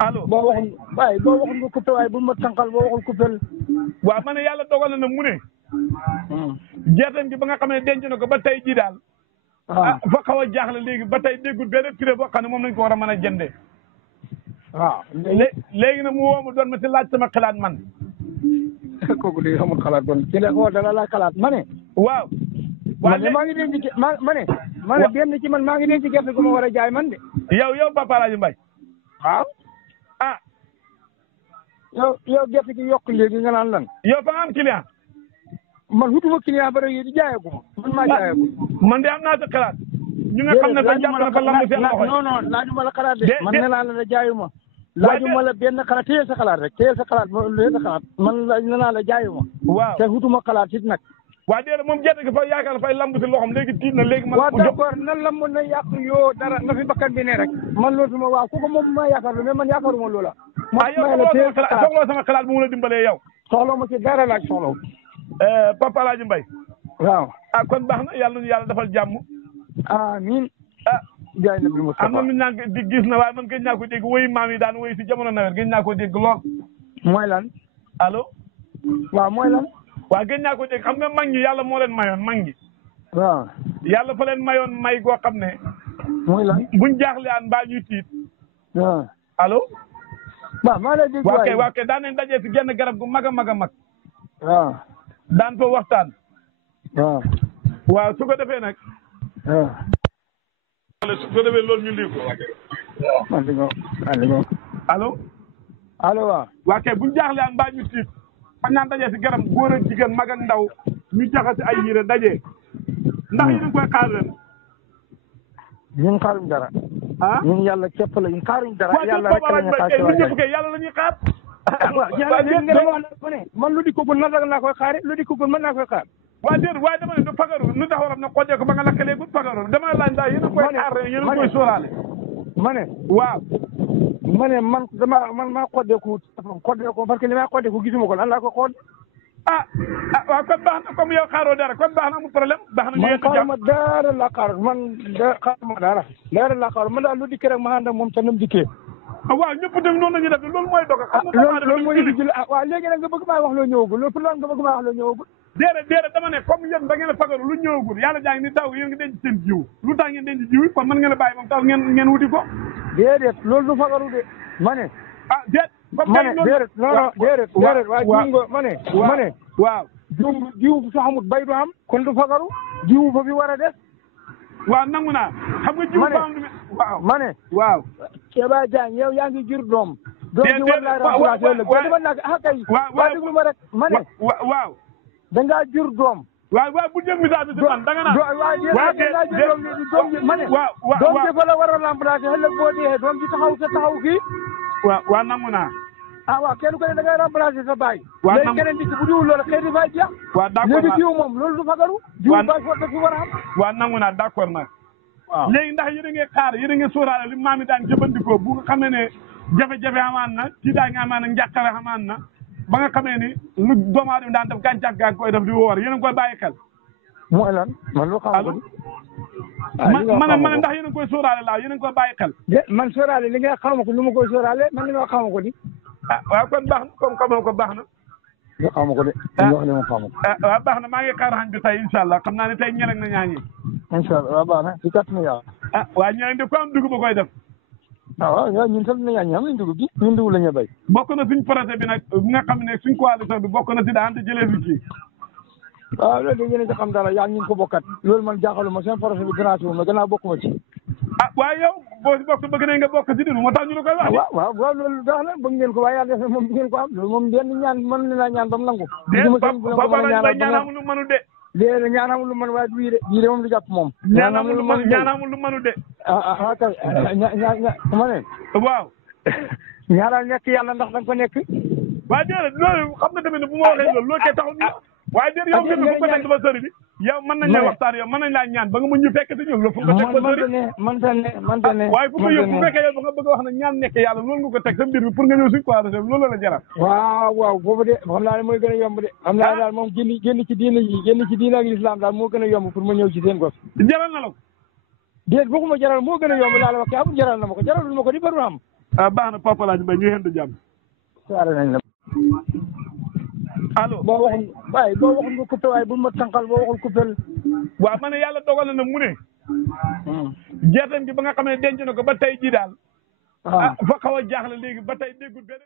allo boo waxul waaye boo waxul nga coupé waaye bu ma tànqal boo waxul coupé. waaw ma ne yàlla dogal na mu ne. gerteem gi ba nga xam ne denc na ko ba tey jii daal. fa xaw a jaaxle léegi ba tey déggul benn prix boo xam ne moom lañ ko war a mën a jëndee. waaw léegi nag mu woo ma doon ma ci laaj sama xalaat man. kooku de amul xalaat kon ci la ko dala laaj xalaat ma ne. waaw. man de maa ngi denc ci ma ne. ma ne benn ci man maa ngi denc gerte gu ma war a jaay man de. yow Papa Alaaji Mbaye. waaw. ah. yow gerte gi yokk léegi nga naan lan. yow fa nga am client. man wutuma client ba rek di jaayee ko man maa jaayee ko. man de am naa sa xalaat. ñu nga xam ne fa jàpp na fa lamb seen loxo. non non laajuma la xalaat de. man nee naa la jaayuma. laajuma la benn xalaat téye sa xalaat rek téye sa xalaat man nee naa la jaayuma. waaw te wutuma xalaat it nag. waa déedéet moom gerte gi fa yaakaar fay lamb si loxoom léegi tiit na léegi. man waaw d'accord nan la mën na yàq yoo dara na fi bakkan bi ne rek. man loolu suma waaw kooku moom maa yaakaar lu mais man yaakaaruma loola. yow soxla sama xalaat bu mun a dimbalee yow. soxla ma ci dara laaj soxla. Papa Alaaji Mbaye. waaw. kon baax na yàlla nañu yàlla defal jàmm. amiin. jaay na bi mu am na nu ñaa di gis na waaye man gëj naa ko dégg woy maam yi daan woy si jamono nawet gëj naa ko dégg lool. mooy lan. allo. waaw mooy lan. waaw gëj naa ko dégg xam nga mag ñi yàlla moo leen mayoon mag ñi. waaw. yàlla fa leen mayoon may goo xam ne. mooy lan. buñ jaaxle aan mbaa ñuy tiit. waaw. allo. waaw maa lay dégg waaw kay daan nañ dajee si genn garab gu mag a mag a mag. waaw. daan fa waxtaan. waaw. waaw su ko defee nag. waaw. su ko defee loolu ñu lii ko. allo. allo waaw. waa kay buñ jaaxle aan mbaa ñu tiit. fa ñaan dajee si garab góor ak jigéen mag ak ndaw ñu jaxase ay yére dajee. ndax yéen a ngi koy xaar ren. ñun xaaruñ dara. ah ñun yàlla képp la ñun xaaruñ dara. yàlla rek la ñuy xaar ci waaye ñëpp kay yàlla la ñuy xaar. man lu di ko gun nan laa koy xaare lu di ko gun mën naa koy xaar. waaye déedéet waaye dama ne du fagaru nu tax waram na xojee ko ba nga lakkalee bu fagaru dama laaj ndax yéen a koy xaar ren yéen a koy sóoraale. ma ne. waaw. ma ne man maa xoddeeku parce que li may xoddeeku gisuma ko lan laa ko xool. waaw kon baax na comme yow xaaroo dara kon baax na amul problème. baax na ñu yëg xaaruma dara la xaar xaaruma dara la xaar man daal lu dikkee rek ma ànd ak moom ca nam dikkee. waaw ñëpp tamit noonu la ñuy def loolu mooy doog a. loolu mooy indi jël waaw léegi nag nga bëgg maa wax loo ñëwagul loolu pour lan nga bëgg maa wax loo ñëwagul. déedéet dama ne comme yéen da ngeen a fagaru lu ñëwagul yàlla jaa ngi ni taw yéen ngi denc seen jiw lu tax ngeen denc jiw kon mën ngeen a bàyyi moom taw ngeen wuti ko. déedéet loolu du fagaru de ma ne. déet. ma ne déedéet non déedéet waaye jiw nga ma ne. waaw jiw su xamut bay du am kon du fagaru jiw fa fi war a des. waaw nangu naa xam nga jiw ba am waaw ma ne. waaw. Keba Diagne yow yaa ngi jur doom. doom ji war naa remplacé ëllëg boo demoon nag kay. waaw déglu ma rek ma ne. waaw. da ngaa jur doom. waaw bu jëm misaal bi si man da nga naan. waaw da ngaa jur doom ji ma ne. doom ji fa la war a remplacé ëllëg boo dee doom ji taxaw kii. waaw nangu naa. waaw kenn ku ne da ngay remplacé sa baay. waaw léegi keneen dikk bu diwul loolu xëy na fay jeex. waaw d'accord léegi jiw moom loolu du fagaru. jiw ba fi war a am. waaw nangu naa d'accord nag. waaw léegi ndax yéen a ngi xaar yéen a ngi sóoraale li maam yi daan jëfandikoo bu nga xamee ne jafe-jafe amaan na tiitaa nga amaan na njàqare amaan na ba nga xamee ni lu doomu aadama daan def gàncax gaa koy def di woor yéen a ngi koy bàyyi xel. mooy lan man lu xam ko. ma ne ndax yéen a ngi koy sóoraale laa yéen a ngi koy bàyyi xel. man sóoraale li nga xamu ko lu ma koy sóoraale man li nga xamu ko di. waaw kon baax na comme xamoo ko baax na. nga xamu ko de. wax ne ma xamu ko. waaw baax na maa ngi xaar xañ bi tey incha allah xam naa ne tey ñeleng na ñaañi. incha allah waaw baax na ci kàttanu yàlla. waaw ñeleng de ko am dugub ba koy def. waaw ñun tam dina ñaañi am nañ dugub bi ñun dugub la ñuy béy. bokk na suñ projet bi nag bi nga xam ne suñ coalition bi bokk na si daan te jëlee fi kii. waaw loolu de yéen a ci xam dara yaa ngi ko bokkat loolu man jaaxaluma seen projet bi financé wu ma gannaaw bokkuma ci. waaye yow boo si bokk bëgg nañ nga bokk si dinu moo tax ñu la koy wax. waaw loolu baax na bëgg ngeen ko waaye yàlla def moom ngeen ko am loolu moom benn ñaan mën na laa ñaan ba mu nangu. ñaanamul lu mënu de. léegi ñaanamul lu mën waaye bii de moom du jàpp moom. ñaanamul lu mënu de. kay ma ne. waaw. ñaanal nekk yàlla ndax da nga ko nekk. waaye déedéet loolu xam nga tamit bu ma waxee loolu kay taxul ñu. waaye déedéet yow tamit fu ko teg ba sëri bi. yow mën nañ la waxtaan yow mën nañ laa ñaan ba nga mën ñu fekk si ñoom la fu ko teg ba sëri. mënta ne waaye fu ko yow bu fekkee yow ba nga bëgg a wax ne ñaan nekk yàlla loolu nga ko teg sa mbir bi pour nga ñëw suñ coalition bi loolu la jaral. waaw boobu de xam naa ne mooy gën a yomb de. xam naa ne daal moom génn ci diina ak lislaam daal moo gën a yomb pour ma ñëw ci seen gos. jaral na la ko. déet bokkuma jaral moo gën a yomb laa la wax kay amul jaral na ma ko jaralul ma ko di baru am. baax na Papa Laaj Mbaye ñu xendu jàmm. siyaare nañ la. allo. boo waxul nga coupé waaye bu ma tànqal boo waxul coupé. waaw ma ne yàlla dogal na mu ne. gerteem gi ba nga xam ne denc na ko ba tey jii daal. fa xaw a jaaxle léegi ba tey déggul benn.